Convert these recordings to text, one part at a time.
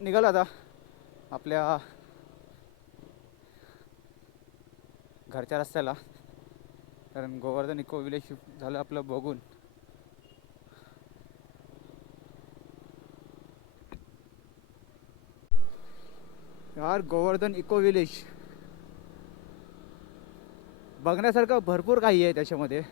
निघालो आता आपल्या घरच्या रस्त्याला, कारण गोवर्धन इको विलेज झालं आपलं बघून. यार गोवर्धन इको विलेज बघण्यासारखं भरपूर काही आहे त्याच्यामध्ये.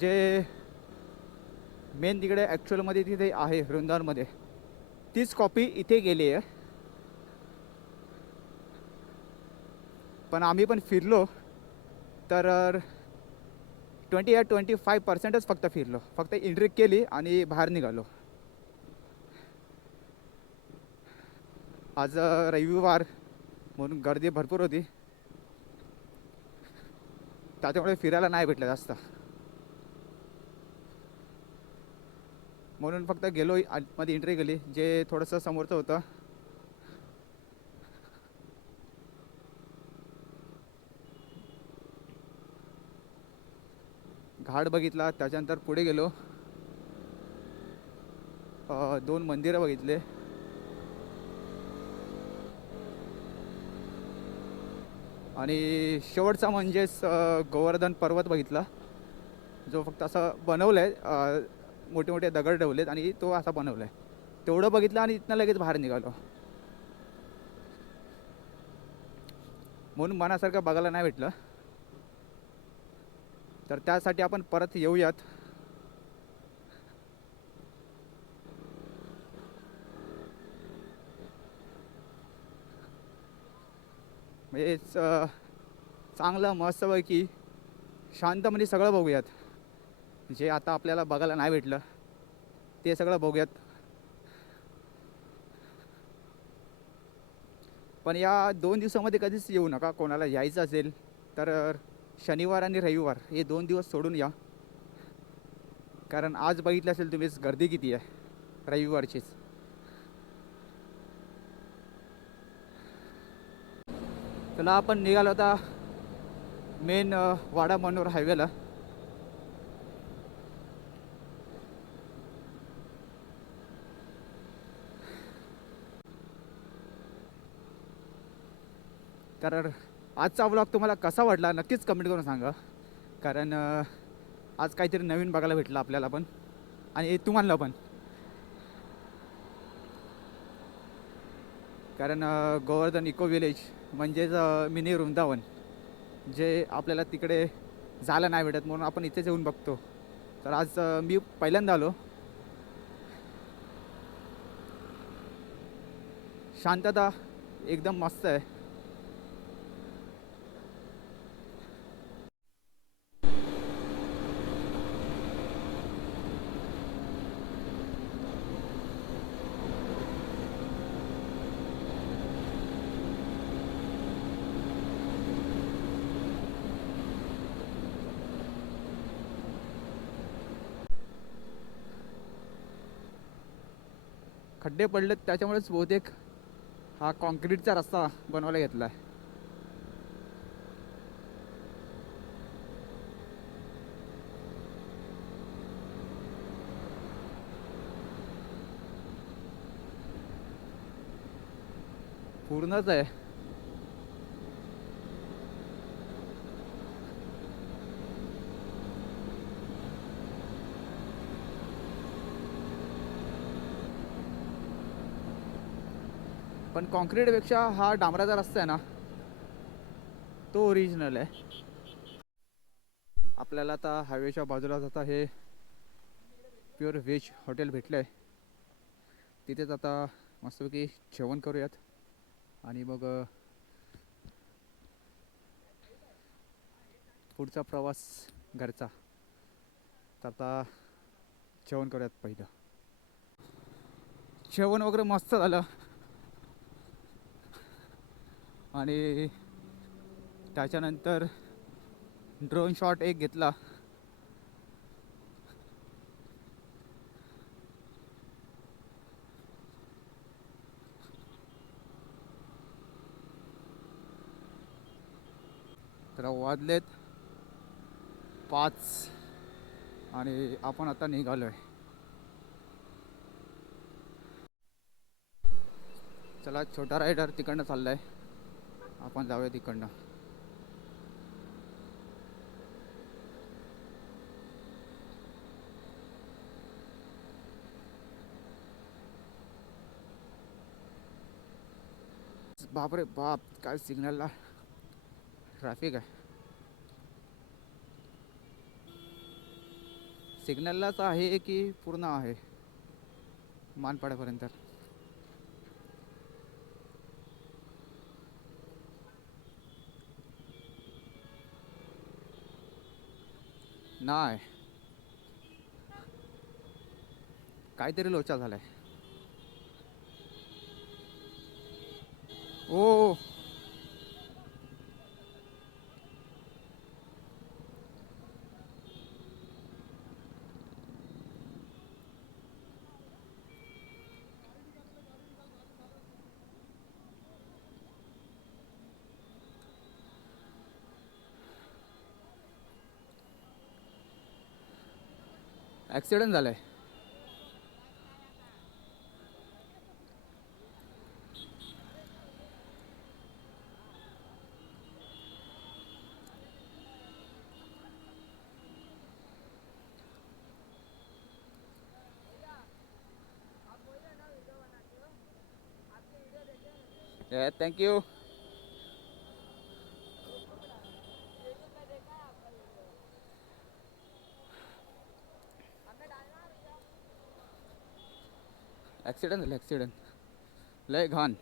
जे मेन तिकडे ॲक्च्युअलमध्ये तिथे आहे वृंदावनमध्ये, तीच कॉपी इथे गेली आहे. पण आम्ही पण फिरलो तर 25% फक्त फिरलो, फक्त एंट्री केली आणि बाहेर निघालो. आज रविवार म्हणून गर्दी भरपूर होती, त्याच्यामुळे फिरायला नाही भेटलं जास्त. म्हणून फक्त गेलो, आतमध्ये एंट्री केली. जे थोडंसं समोरचं होतं घाट बघितला, त्याच्यानंतर पुढे गेलो, 2 मंदिरं बघितले. आणि शेवटचा म्हणजेच गोवर्धन पर्वत बघितला, जो फक्त असं बनवलं आहे, मोठे मोठे दगड ठेवलेत आणि तो असा बनवला आहे. तेवढं बघितलं आणि इथनं लगेच बाहेर निघालो. म्हणून मनासारखं बघायला नाही भेटलं, तर त्यासाठी आपण परत येऊयात. म्हणजे चांगलं मस्तपैकी शांतमध्ये सगळं बघूयात. जे आता आपल्याला बघायला नाही भेटलं ते सगळं बघूयात. पण या 2 दिवसामध्ये कधीच येऊ नका. कोणाला यायचं असेल तर शनिवार आणि रविवार हे 2 दिवस सोडून या, कारण आज बघितलं असेल तुम्हीच गर्दी किती आहे रविवारचीच. त्याला आपण निघालो होता मेन वाडा मनोर हायवेला. तर आजचा व्लॉग तुम्हाला कसा वाटला नक्कीच कमेंट करून सांगा, कारण आज काहीतरी नवीन बघायला भेटलं आपल्याला पण आणि तुम्हाला पण. कारण गोवर्धन इको विलेज म्हणजेच मिनी वृंदावन, जे आपल्याला तिकडे जायला नाही भेटत, म्हणून आपण इथेच येऊन बघतो. तर आज मी पहिल्यांदा आलो. शांतता एकदम मस्त आहे. खड्डे पडलेत त्याच्यामुळेच बहुतेक हा कॉन्क्रीटचा रस्ता बनवायला घेतला आहे. पूर्णच आहे. पण कॉन्क्रीटपेक्षा हा डांबराचा रस्ता आहे ना, तो ओरिजिनल आहे. आपल्याला आता हायवेच्या बाजूला जाता हे प्युअर व्हेज हॉटेल भेटलं आहे. तिथेच आता मस्तपैकी जेवण करूयात आणि मग पुढचा प्रवास घरचा. तर आता जेवण करूयात. पहिलं जेवण वगैरे मस्त झालं आणि त्याच्यानंतर ड्रोन शॉट एक घेतला. तर वाजलेत 5 आणि आपण आता निघालो आहे. चला छोटा रायडर तिकडनं चाललाय, आपण जाऊया तिकडनं. बापरे बाप, काय सिग्नलला ट्रॅफिक आहे. सिग्नललाच आहे की पूर्ण आहे मानपाड्यापर्यंत? नाही, काहीतरी लोचा झालाय. ओ ॲक्सिडेंट झालाय. थँक्यू. ॲक्सिडेंट झालं, ॲक्सिडेंट लय घाण.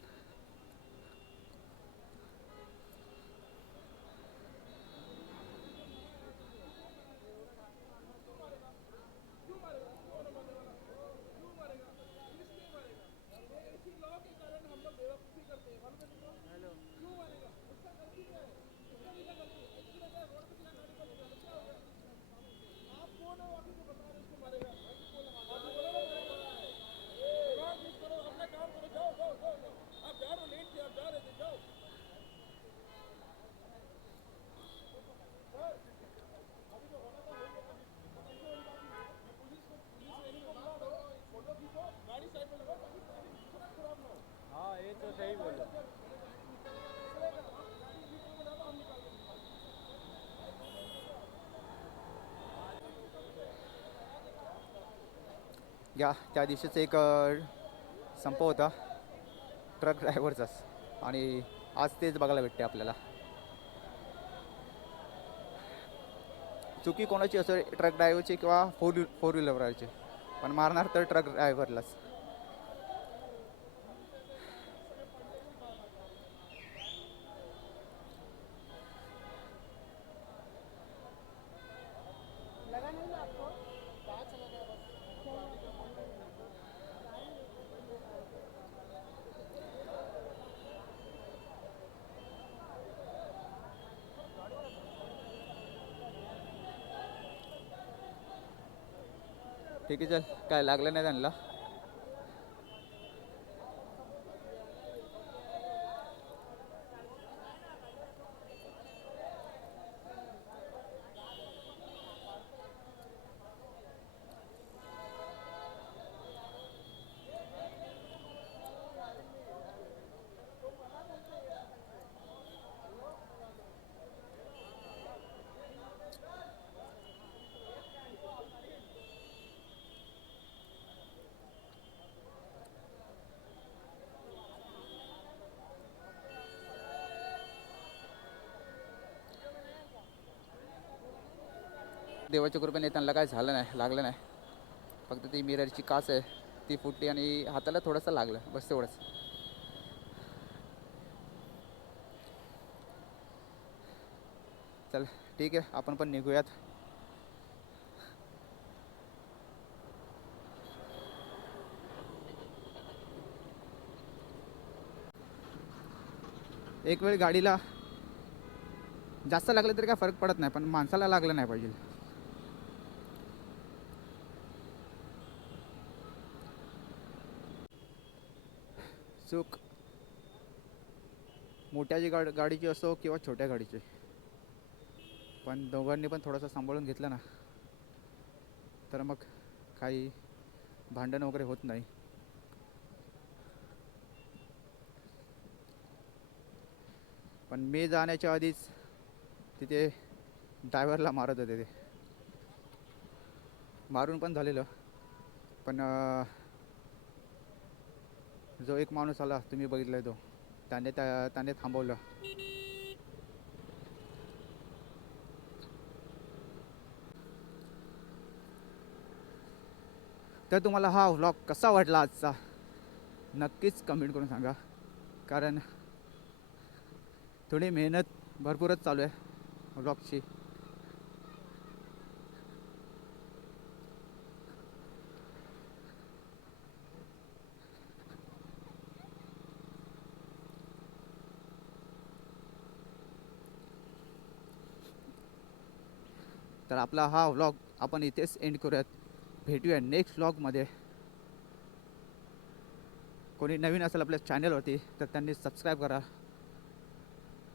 या त्या दिवशीच एक संप होता ट्रक ड्रायव्हरचाच, आणि आज तेच बघायला भेटते आपल्याला. चुकी कोणाची असेल, ट्रक ड्रायव्हरची किंवा फोर व्हीलरची, पण मारणार तर ट्रक ड्रायव्हरलाच. ठीक आहे, चल, काय लागलं नाही त्यांना. देवाच्या कृपेने त्यांना काय झालं नाही, लागलं नाही. फक्त ती मिररची काच आहे ती फुटली आणि हाताला थोडंसं लागलं, बस तेवढंच. चल ठीक आहे, आपण पण निघूयात. एक वेळ गाडीला जास्त लागलं तरी काय फरक पडत नाही, पण माणसाला लागलं नाही पाहिजे. चूक मोठ्याची गाडीची असो किंवा छोट्या गाडीची, पण दोघांनी पण थोडंसं सांभाळून घेतलं ना तर मग काही भांडण वगैरे होत नाही. पण मी जाण्याच्या आधीच तिथे ड्रायव्हरला मारत होते ते. मारून पण झालेलं, पण जो एक माणूस आला तुम्ही बघितलाय तो, त्याने थांबवलं. तर तुम्हाला हा व्लॉग कसा वाटला आजचा नक्कीच कमेंट करून सांगा, कारण थोडी मेहनत भरपूरच चालू आहे व्लॉगची. तर आपला हा व्लॉग आपण इथेच एंड करूयात. भेटूया नेक्स्ट व्लॉगमध्ये. कोणी नवीन असेल आपल्या चॅनलवरती तर त्यांनी सबस्क्राईब करा.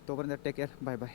तोपर्यंत टेक केअर, बाय बाय.